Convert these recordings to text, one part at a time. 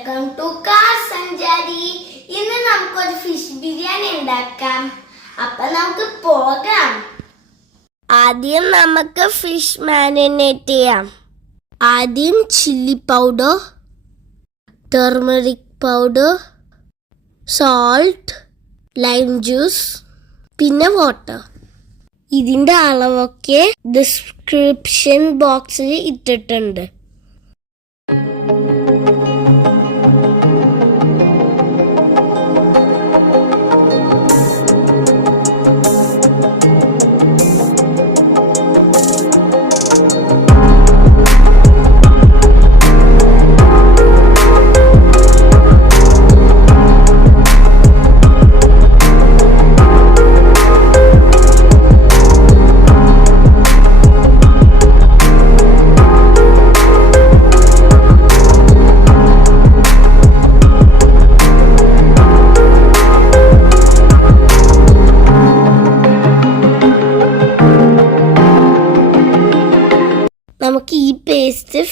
Welcome to car സഞ്ചാരി ഇന്ന് നമുക്കൊരു ഫിഷ് ബിരിയാണി ഉണ്ടാക്കാം. അപ്പൊ നമുക്ക് പോകാം. ആദ്യം നമുക്ക് ഫിഷ് മാരിനേറ്റ് ചെയ്യാം. ആദ്യം chilli powder turmeric powder salt lime juice പിന്നെ വാട്ടർ ഇതിന്റെ അളവൊക്കെ ഡിസ്ക്രിപ്ഷൻ ബോക്സിൽ ഇട്ടിട്ടുണ്ട്.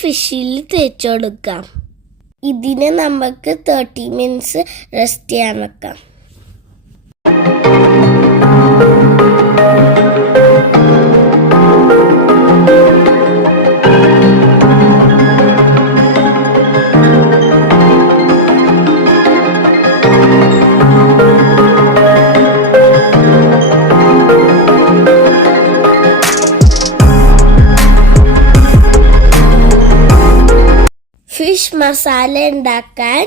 ഫിഷിൽ തേച്ചു കൊടുക്കാം ഇതിനെ നമുക്ക് തേർട്ടി മിനിറ്റ്സ് റെസ്റ്റ് ചെയ്യാൻ വെക്കാം. മസാല ഉണ്ടാക്കാൻ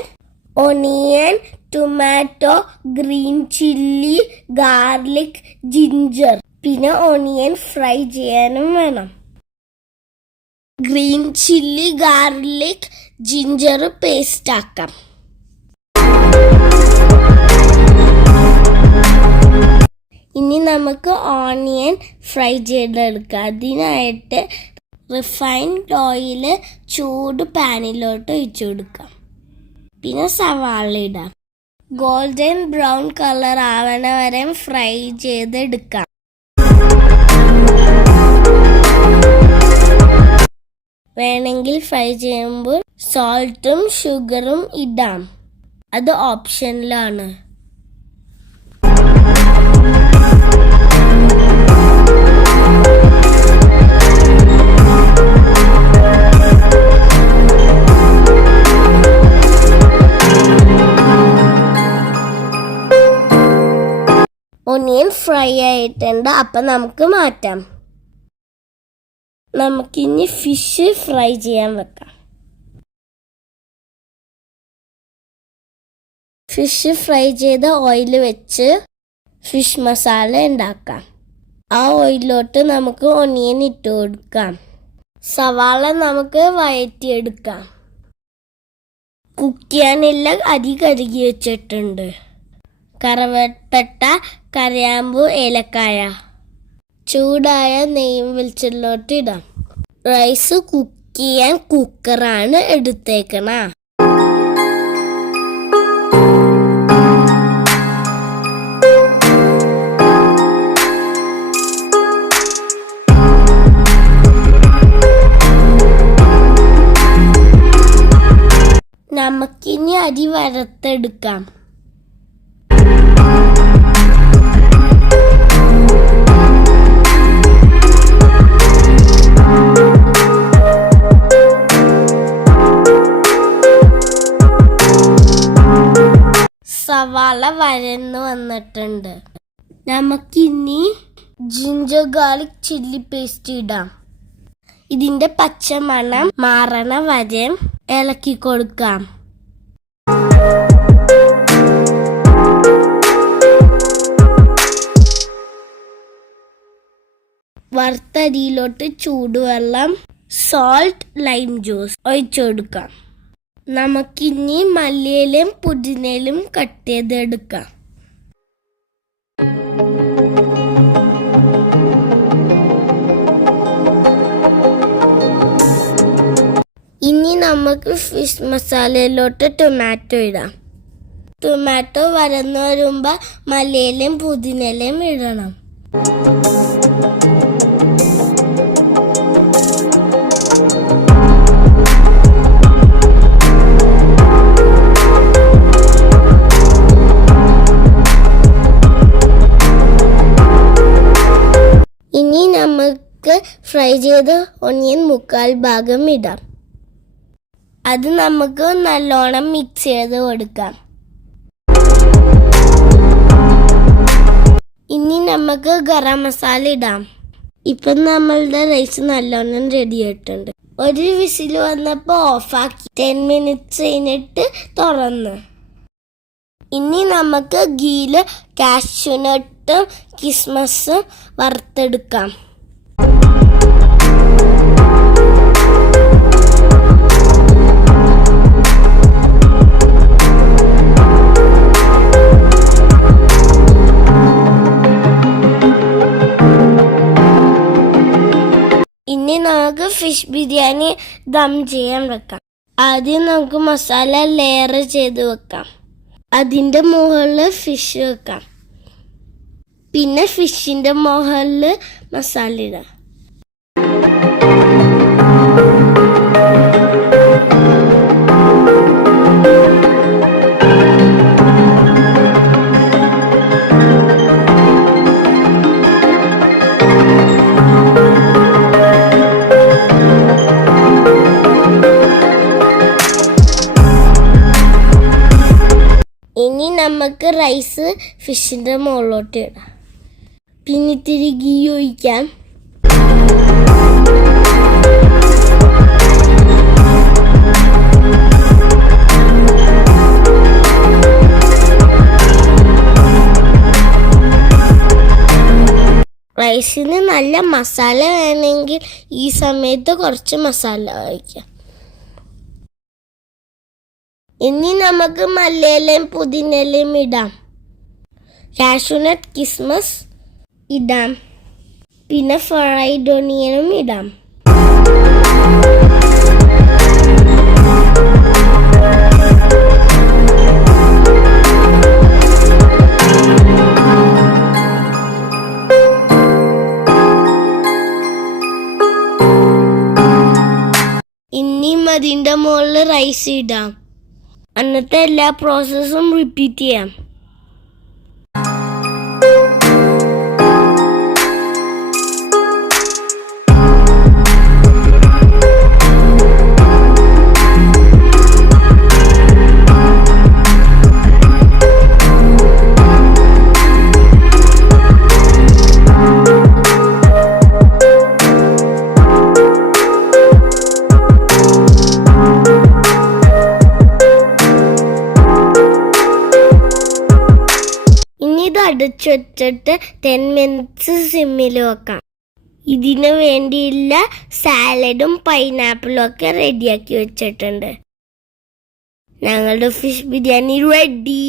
onion tomato green chilli garlic ginger പിന്നെ ഒണിയൻ ഫ്രൈ ചെയ്യാനും വേണം. Green chilli garlic ginger paste ആക്കാം. ഇനി നമുക്ക് ഓണിയൻ ഫ്രൈ ചെയ്തെടുക്കാം. അതിനായിട്ട് റിഫൈൻഡ് ഓയിൽ ചൂട് പാനിലോട്ട് ഒഴിച്ചു കൊടുക്കാം. പിന്നെ സവാള ഇടാം. ഗോൾഡൻ ബ്രൗൺ കളർ ആവണ വരെ ഫ്രൈ ചെയ്തെടുക്കാം വേണമെങ്കിൽ ഫ്രൈ ചെയ്യുമ്പോൾ സോൾട്ടും ഷുഗറും ഇടാം. അത് ഓപ്ഷനിലാണ് ഫ്രൈ ആയിട്ടുണ്ട് അപ്പം നമുക്ക് മാറ്റാം. നമുക്കിനി ഫിഷ് ഫ്രൈ ചെയ്യാൻ വെക്കാം. ഫിഷ് ഫ്രൈ ചെയ്ത ഓയിൽ വെച്ച് ഫിഷ് മസാല ഉണ്ടാക്കാം. ആ ഓയിലോട്ട് നമുക്ക് ഒനിയൻ ഇട്ട് കൊടുക്കാം. സവാള നമുക്ക് വയറ്റിയെടുക്കാം കുക്ക് ചെയ്യാനുള്ള അരി കരുകി വെച്ചിട്ടുണ്ട്. കറവപ്പെട്ട കരയാമ്പു ഏലക്കായ. ചൂടായ നെയ്യും വെളിച്ചെണ്ണോട്ട് ഇടാം. റൈസ് കുക്ക് ചെയ്യാൻ കുക്കറാണ് എടുത്തേക്കണ. നമുക്കിനി അരി വറുത്തെടുക്കാം. സവാള വരന്ന് വന്നിട്ടുണ്ട്. നമുക്കിനി ജിഞ്ചർ ഗാർലിക് ചില്ലി പേസ്റ്റ് ഇടാം. ഇതിന്റെ പച്ച മണം മാറണ വരെ ഇളക്കി കൊടുക്കാം. വറുത്തരിയിലോട്ട് ചൂടുവെള്ളം സോൾട്ട് ലൈം ജ്യൂസ് ഒഴിച്ചു കൊടുക്കാം. നമുക്കിനി മല്ലിയിലും പുതിനയിലും കട്ട് ചെയ്തെടുക്കാം. ഇനി നമുക്ക് ഫിഷ് മസാലയിലോട്ട് ടൊമാറ്റോ ഇടാം. ടൊമാറ്റോ വരന്നു വരുമ്പോൾ മല്ലിയിലും പുതിനയിലും ഇടണം. ഫ്രൈ ചെയ്ത് ഒനിയൻ മുക്കാൽ ഭാഗം ഇടാം. അത് നമുക്ക് നല്ലോണം മിക്സ് ചെയ്ത് കൊടുക്കാം. ഇനി നമുക്ക് ഗരം മസാല ഇടാം. ഇപ്പം നമ്മളുടെ റൈസ് നല്ലോണം റെഡി ആയിട്ടുണ്ട്. ഒരു വിസിൽ വന്നപ്പോൾ ഓഫാക്കി. ടെൻ മിനിറ്റ്സ് കഴിഞ്ഞിട്ട് തുറന്ന്. ഇനി നമുക്ക് ഗീൽ കാഷ്യൂനട്ടും കിസ്മസ് വറുത്തെടുക്കാം. ഇനി നമുക്ക് ഫിഷ് ബിരിയാണി ദം ചെയ്യാൻ വെക്കാം. ആദ്യം നമുക്ക് മസാല ലെയർ ചെയ്ത് വെക്കാം. അതിന്റെ മുകളിൽ ഫിഷ് വെക്കാം. പിന്നെ ഫിഷിന്റെ മുകളിൽ മസാല ഇടാം. ഇനി നമുക്ക് റൈസ് ഫിഷിന്റെ മുകളിലോട്ട് ഇടാം. പിന്നെ ഇത്തിരി ഗീ റൈസിന് നല്ല മസാല വേണമെങ്കിൽ ഈ സമയത്ത് കുറച്ച് മസാല ഒഴിക്കാം. ഇനി നമുക്ക് മല്ലയിലയും പുതിനയിലയും ഇടാം. കാഷ്യൂനട്ട് കിസ്മസ് ഇടാം. പിന്നെ ഫ്രൈഡ് ഒണിയനും ഇടാം. ഇനിയും അതിന്റെ മുകളിൽ റൈസ് ഇടാം. അന്നത്തെ എല്ലാ പ്രോസസ്സും റിപ്പീറ്റ് ചെയ്യാം. അടച്ചു ടെൻ മിനിറ്റ്സ് സിമ്മിൽ വെക്കാം. ഇതിനു വേണ്ടിയുള്ള സാലഡും പൈനാപ്പിളും ഒക്കെ റെഡിയാക്കി വെച്ചിട്ടുണ്ട്. ഞങ്ങളുടെ fish biryani ready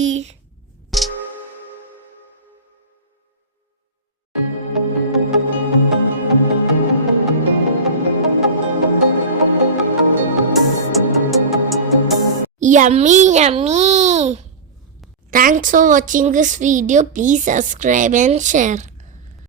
yummy yummy. Thanks for watching this video. Please subscribe and share.